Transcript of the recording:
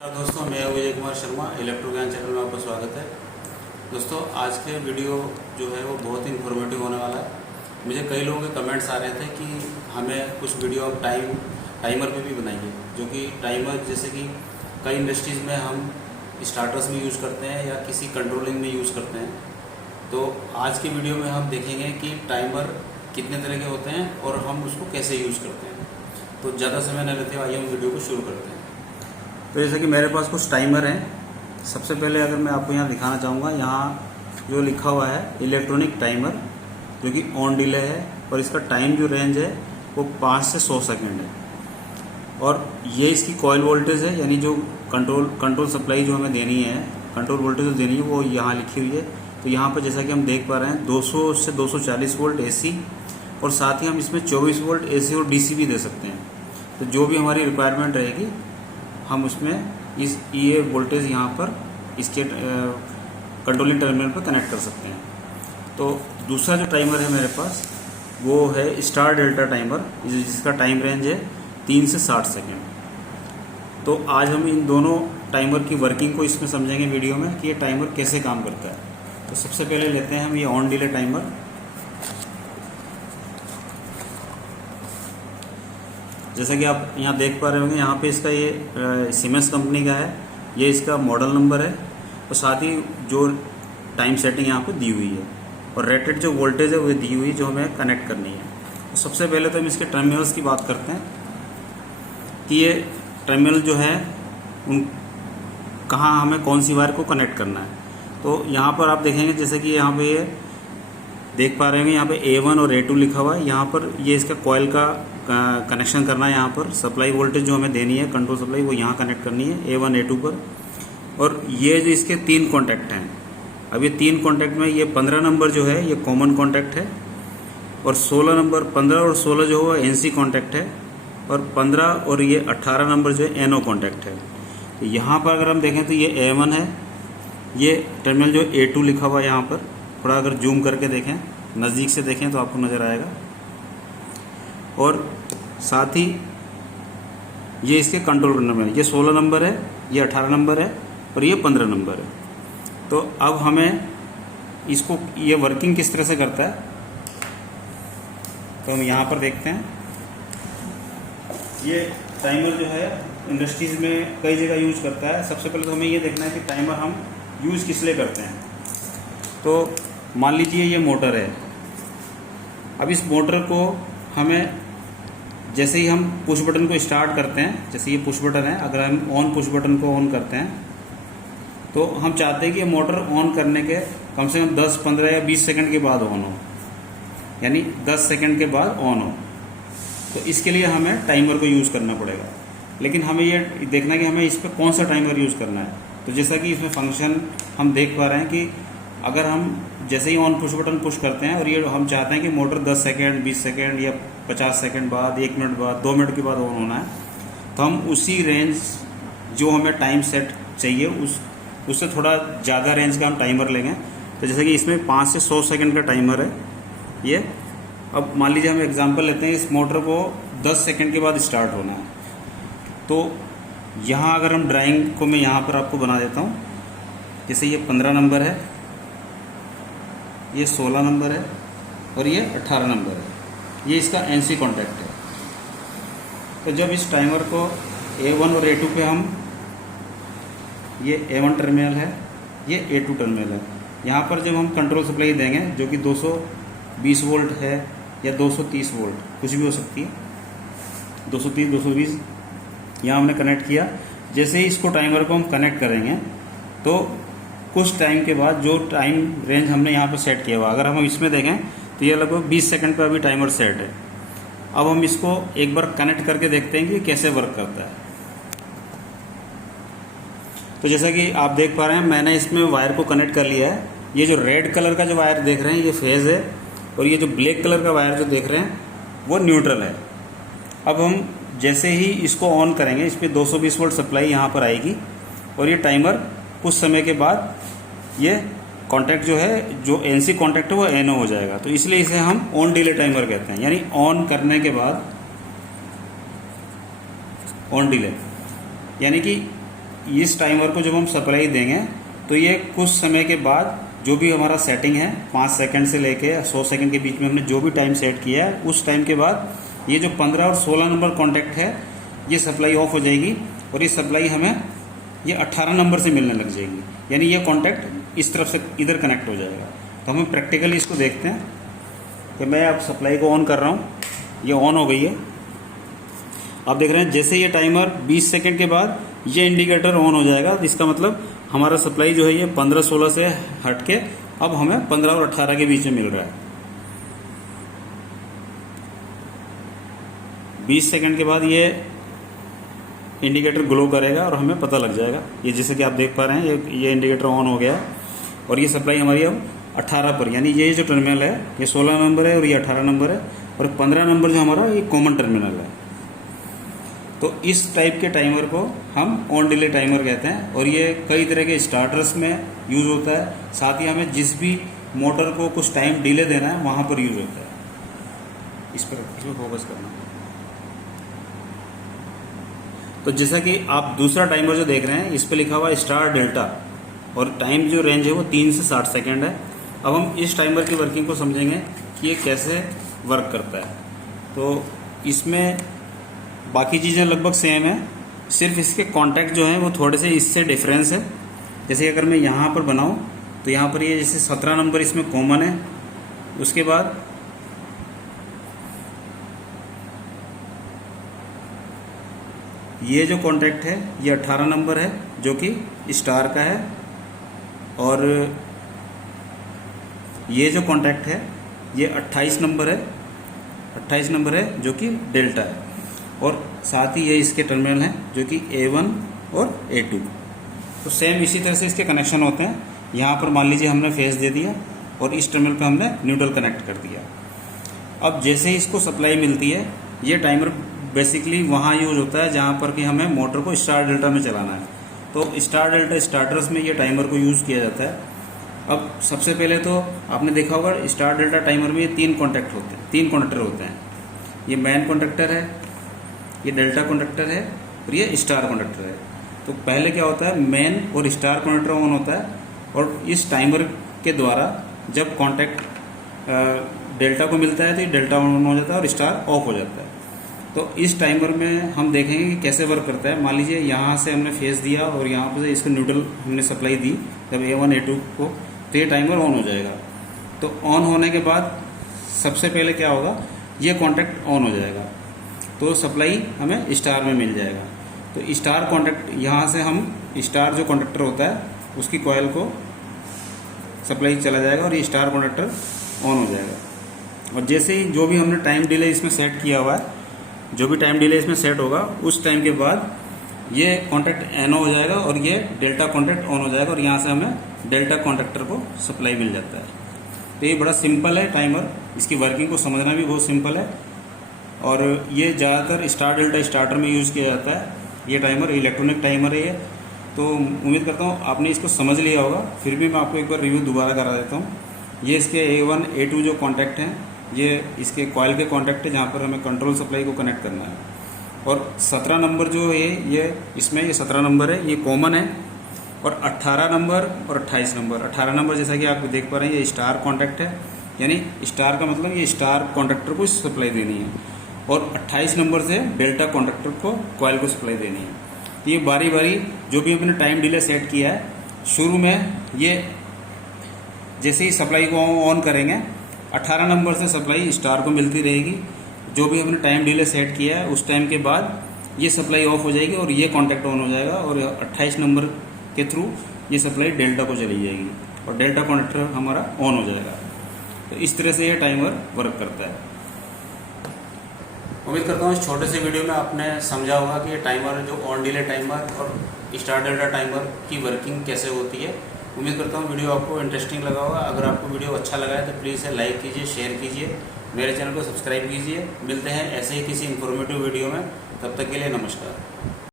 दोस्तों, मैं विजय कुमार शर्मा, इलेक्ट्रो ज्ञान चैनल में आपका स्वागत है। दोस्तों, आज के वीडियो जो है वो बहुत ही इन्फॉर्मेटिव होने वाला है। मुझे कई लोगों के कमेंट्स आ रहे थे कि हमें कुछ वीडियो आप टाइमर पे भी बनाइए, जो कि टाइमर जैसे कि कई इंडस्ट्रीज़ में हम स्टार्टर्स में यूज़ करते हैं या किसी कंट्रोलिंग में यूज़ करते हैं। तो आज की वीडियो में हम देखेंगे कि टाइमर कितने तरह के होते हैं और हम उसको कैसे यूज़ करते हैं। तो ज़्यादा समय न लेते हुए आइए हम वीडियो को शुरू करते हैं। तो जैसे कि मेरे पास कुछ टाइमर हैं। सबसे पहले अगर मैं आपको यहाँ दिखाना चाहूँगा, यहाँ जो लिखा हुआ है इलेक्ट्रॉनिक टाइमर, जो कि ऑन डिले है और इसका टाइम जो रेंज है वो 5 से 100 सेकंड है। और ये इसकी कॉइल वोल्टेज है, यानी जो कंट्रोल सप्लाई जो हमें देनी है, कंट्रोल वोल्टेज जो देनी है वो यहाँ लिखी हुई है। तो यहाँ पर जैसा कि हम देख पा रहे हैं 200 से 240 वोल्ट AC, और साथ ही हम इसमें 24 वोल्ट AC और DC भी दे सकते हैं। तो जो भी हमारी रिक्वायरमेंट रहेगी हम उसमें ये वोल्टेज यहाँ पर इसके कंट्रोलिंग टर्मिनल पर कनेक्ट कर सकते हैं। तो दूसरा जो टाइमर है मेरे पास वो है स्टार डेल्टा टाइमर, जिसका टाइम रेंज है 3 से 60 सेकेंड। तो आज हम इन दोनों टाइमर की वर्किंग को इसमें समझेंगे वीडियो में कि ये टाइमर कैसे काम करता है। तो सबसे पहले लेते हैं हम ये ऑन डिले टाइमर। जैसा कि आप यहाँ देख पा रहे होंगे, यहाँ पे इसका ये सीमेंस कंपनी का है, ये इसका मॉडल नंबर है और साथ ही जो टाइम सेटिंग यहाँ पे दी हुई है और रेटेड जो वोल्टेज है वो दी हुई है जो हमें कनेक्ट करनी है। तो सबसे पहले तो हम इसके टर्मिनल्स की बात करते हैं कि ये टर्मिनल जो है उन कहाँ हमें कौन सी वायर को कनेक्ट करना है। तो यहाँ पर आप देखेंगे जैसे कि यहाँ पे ये देख पा रहे होंगे, यहाँ पे A1 और A2 लिखा हुआ है। यहाँ पर ये इसका कॉइल का कनेक्शन करना है। यहाँ पर सप्लाई वोल्टेज जो हमें देनी है, कंट्रोल सप्लाई, वो यहाँ कनेक्ट करनी है A1 A2 पर। और ये जो इसके 3 कॉन्टैक्ट हैं, अब ये 3 कॉन्टैक्ट में ये 15 नंबर जो है ये कॉमन कॉन्टैक्ट है, और 16 नंबर 15 और 16 जो है NC कॉन्टैक्ट है, और 15 और ये 18 नंबर जो है NO कॉन्टैक्ट है। तो यहाँ पर अगर हम देखें तो ये A1 है, ये टर्मिनल जो A2 लिखा हुआ है यहाँ पर, थोड़ा अगर जूम करके देखें, नज़दीक से देखें तो आपको नज़र आएगा। और साथ ही ये इसके कंट्रोल नंबर है, ये 16 नंबर है, ये 18 नंबर है और ये 15 नंबर है। तो अब हमें इसको ये वर्किंग किस तरह से करता है तो हम यहाँ पर देखते हैं। ये टाइमर जो है इंडस्ट्रीज़ में कई जगह यूज करता है। सबसे पहले तो हमें ये देखना है कि टाइमर हम यूज़ किस लिए करते हैं। तो मान लीजिए ये मोटर है। अब इस मोटर को हमें जैसे ही हम पुश बटन को स्टार्ट करते हैं, जैसे ये पुश बटन है, अगर हम ऑन पुश बटन को ऑन करते हैं तो हम चाहते हैं कि ये मोटर ऑन करने के कम से कम 10, 15 या 20 सेकंड के बाद ऑन हो, यानी 10 सेकंड के बाद ऑन हो। तो इसके लिए हमें टाइमर को यूज़ करना पड़ेगा। लेकिन हमें ये देखना है कि हमें इस पर कौन सा टाइमर यूज़ करना है। तो जैसा कि इसमें फंक्शन हम देख पा रहे हैं कि अगर हम जैसे ही ऑन पुश बटन पुश करते हैं और ये हम चाहते हैं कि मोटर 10 सेकंड, 20 सेकंड या 50 सेकंड बाद, 1 मिनट बाद, 2 मिनट के बाद ऑन होना है, तो हम उसी रेंज जो हमें टाइम सेट चाहिए उससे थोड़ा ज़्यादा रेंज का हम टाइमर लेंगे। तो जैसे कि इसमें 5 से 100 सेकंड का टाइमर है ये। अब मान लीजिए हम एग्जांपल लेते हैं, इस मोटर को 10 सेकंड के बाद स्टार्ट होना है। तो यहाँ अगर हम ड्राइंग को मैं यहाँ पर आपको बना देता हूँ, जैसे ये 15 नंबर है, ये 16 नंबर है और ये 18 नंबर है, ये इसका NC कॉन्टैक्ट है। तो जब इस टाइमर को A1 और A2 पे हम, ये A1 टर्मिनल है, ये A2 टर्मिनल है, यहाँ पर जब हम कंट्रोल सप्लाई देंगे जो कि 220 वोल्ट है या 230 वोल्ट, कुछ भी हो सकती है, 230, 220, यहाँ हमने कनेक्ट किया। जैसे ही इसको टाइमर को हम कनेक्ट करेंगे तो कुछ टाइम के बाद जो टाइम रेंज हमने यहाँ पर सेट किया हुआ, अगर हम इसमें देखें तो ये लगभग 20 सेकंड पर अभी टाइमर सेट है। अब हम इसको एक बार कनेक्ट करके देखते हैं कि कैसे वर्क करता है। तो जैसा कि आप देख पा रहे हैं, मैंने इसमें वायर को कनेक्ट कर लिया है। ये जो रेड कलर का जो वायर देख रहे हैं ये फेज है, और ये जो ब्लैक कलर का वायर जो देख रहे हैं वो न्यूट्रल है। अब हम जैसे ही इसको ऑन करेंगे, इस पर 220 वोल्ट सप्लाई यहाँ पर आएगी और ये टाइमर कुछ समय के बाद ये कॉन्टैक्ट जो है, जो NC कॉन्टैक्ट है वो NO हो जाएगा। तो इसलिए इसे हम ऑन डिले टाइमर कहते हैं, यानी ऑन करने के बाद ऑन डिले, यानी कि इस टाइमर को जब हम सप्लाई देंगे तो ये कुछ समय के बाद जो भी हमारा सेटिंग है 5 सेकंड से लेके 100 सेकंड के बीच में हमने जो भी टाइम सेट किया है उस टाइम के बाद ये जो 15 और 16 नंबर कॉन्टैक्ट है ये सप्लाई ऑफ हो जाएगी और ये सप्लाई हमें ये 18 नंबर से मिलने लग जाएगी, यानी ये कॉन्टैक्ट इस तरफ से इधर कनेक्ट हो जाएगा। तो हम प्रैक्टिकली इसको देखते हैं कि मैं अब सप्लाई को ऑन कर रहा हूँ, ये ऑन हो गई है। आप देख रहे हैं जैसे ये टाइमर 20 सेकंड के बाद ये इंडिकेटर ऑन हो जाएगा, तो इसका मतलब हमारा सप्लाई जो है ये 15-16 से हट के अब हमें 15 और 18 के बीच में मिल रहा है। 20 सेकंड के बाद ये इंडिकेटर ग्लो करेगा और हमें पता लग जाएगा। ये जैसे कि आप देख पा रहे हैं ये इंडिकेटर ऑन हो गया और ये सप्लाई हमारी अब 18 पर, यानी ये जो टर्मिनल है ये 16 नंबर है और ये 18 नंबर है और 15 नंबर जो हमारा ये कॉमन टर्मिनल है। तो इस टाइप के टाइमर को हम ऑन डिले टाइमर कहते हैं और ये कई तरह के स्टार्टर्स में यूज़ होता है। साथ ही हमें जिस भी मोटर को कुछ टाइम डिले देना है वहाँ पर यूज़ होता है। इस पर फोकस करना। तो जैसा कि आप दूसरा टाइमर जो देख रहे हैं इस पर लिखा हुआ है स्टार डेल्टा और टाइम जो रेंज है वो 3 से 60 सेकेंड है। अब हम इस टाइमर की वर्किंग को समझेंगे कि ये कैसे वर्क करता है। तो इसमें बाकी चीज़ें लगभग सेम है, सिर्फ इसके कॉन्टैक्ट जो हैं वो थोड़े से इससे डिफरेंस है। जैसे अगर मैं यहाँ पर बनाऊँ तो यहाँ पर ये जैसे 17 नंबर इसमें कॉमन है, उसके बाद ये जो कॉन्टैक्ट है ये 18 नंबर है जो कि स्टार का है और ये जो कॉन्टैक्ट है ये 28 नंबर है जो कि डेल्टा है और साथ ही ये इसके टर्मिनल हैं जो कि A1 और A2। तो सेम इसी तरह से इसके कनेक्शन होते हैं। यहाँ पर मान लीजिए हमने फेस दे दिया और इस टर्मिनल पे हमने न्यूट्रल कनेक्ट कर दिया। अब जैसे ही इसको सप्लाई मिलती है ये टाइमर बेसिकली वहाँ यूज होता है जहाँ पर कि हमें मोटर को स्टार डेल्टा में चलाना है। तो स्टार डेल्टा स्टार्टर्स में ये टाइमर को यूज़ किया जाता है। अब सबसे पहले तो आपने देखा होगा स्टार डेल्टा टाइमर में ये 3 कंडक्टर होते हैं। ये मेन कंडक्टर है, ये डेल्टा कंडक्टर है और ये स्टार कंडक्टर है। तो पहले क्या होता है, मेन और स्टार कंडक्टर ऑन होता है और इस टाइमर के द्वारा जब कॉन्टैक्ट डेल्टा को मिलता है तो ये डेल्टा ऑन हो जाता है और स्टार ऑफ हो जाता है। तो इस टाइमर में हम देखेंगे कि कैसे वर्क करता है। मान लीजिए यहाँ से हमने फेस दिया और यहाँ पर से इसको न्यूट्रल हमने सप्लाई दी जब A1 A2 को, तो ये टाइमर ऑन हो जाएगा। तो ऑन होने के बाद सबसे पहले क्या होगा, ये कॉन्टैक्ट ऑन हो जाएगा तो सप्लाई हमें स्टार में मिल जाएगा। तो स्टार कॉन्टैक्ट यहाँ से हम स्टार जो कॉन्डक्टर होता है उसकी कॉइल को सप्लाई चला जाएगा और ये स्टार कॉन्डक्टर ऑन हो जाएगा। और जैसे ही जो भी हमने टाइम डिले इसमें सेट किया हुआ है, जो भी टाइम डिले इसमें सेट होगा उस टाइम के बाद ये कॉन्टैक्ट NO हो जाएगा और ये डेल्टा कॉन्टैक्ट ऑन हो जाएगा और यहाँ से हमें डेल्टा कॉन्टैक्टर को सप्लाई मिल जाता है। तो ये बड़ा सिंपल है टाइमर, इसकी वर्किंग को समझना भी बहुत सिंपल है और ये ज़्यादातर स्टार डेल्टा स्टार्टर में यूज़ किया जाता है। ये टाइमर इलेक्ट्रॉनिक टाइमर है ये। तो उम्मीद करता हूँ आपने इसको समझ लिया होगा, फिर भी मैं आपको एक बार रिव्यू दोबारा करा देता हूँ। ये इसके A1 A2 जो कॉन्टैक्ट हैं ये इसके कॉइल के कॉन्टैक्ट है जहाँ पर हमें कंट्रोल सप्लाई को कनेक्ट करना है। और 17 नंबर जो है ये इसमें ये 17 नंबर है, ये कॉमन है और 18 नंबर और 28 नंबर। 18 नंबर जैसा कि आप देख पा रहे हैं ये स्टार कॉन्टैक्ट है, यानी स्टार का मतलब ये स्टार कॉन्टैक्टर को सप्लाई देनी है और 28 नंबर से डेल्टा कॉन्टैक्टर को कॉइल को सप्लाई देनी है। तो ये बारी बारी जो भी हमने टाइम डिले सेट किया है, शुरू में ये जैसे ही सप्लाई को ऑन करेंगे 18 नंबर से सप्लाई स्टार को मिलती रहेगी। जो भी हमने टाइम डिले सेट किया है उस टाइम के बाद ये सप्लाई ऑफ हो जाएगी और ये कॉन्टैक्ट ऑन हो जाएगा और 28 नंबर के थ्रू ये सप्लाई डेल्टा को चली जाएगी और डेल्टा कॉन्टैक्टर हमारा ऑन हो जाएगा। तो इस तरह से ये टाइमर वर्क करता है। उम्मीद करता हूँ इस छोटे से वीडियो में आपने समझा होगा कि ये टाइमर जो ऑन डिले टाइमर और स्टार डेल्टा टाइमर की वर्किंग कैसे होती है। उम्मीद करता हूँ वीडियो आपको इंटरेस्टिंग लगा होगा। अगर आपको वीडियो अच्छा लगा है तो प्लीज़ लाइक कीजिए, शेयर कीजिए, मेरे चैनल को सब्सक्राइब कीजिए। मिलते हैं ऐसे ही किसी इन्फॉर्मेटिव वीडियो में, तब तक के लिए नमस्कार।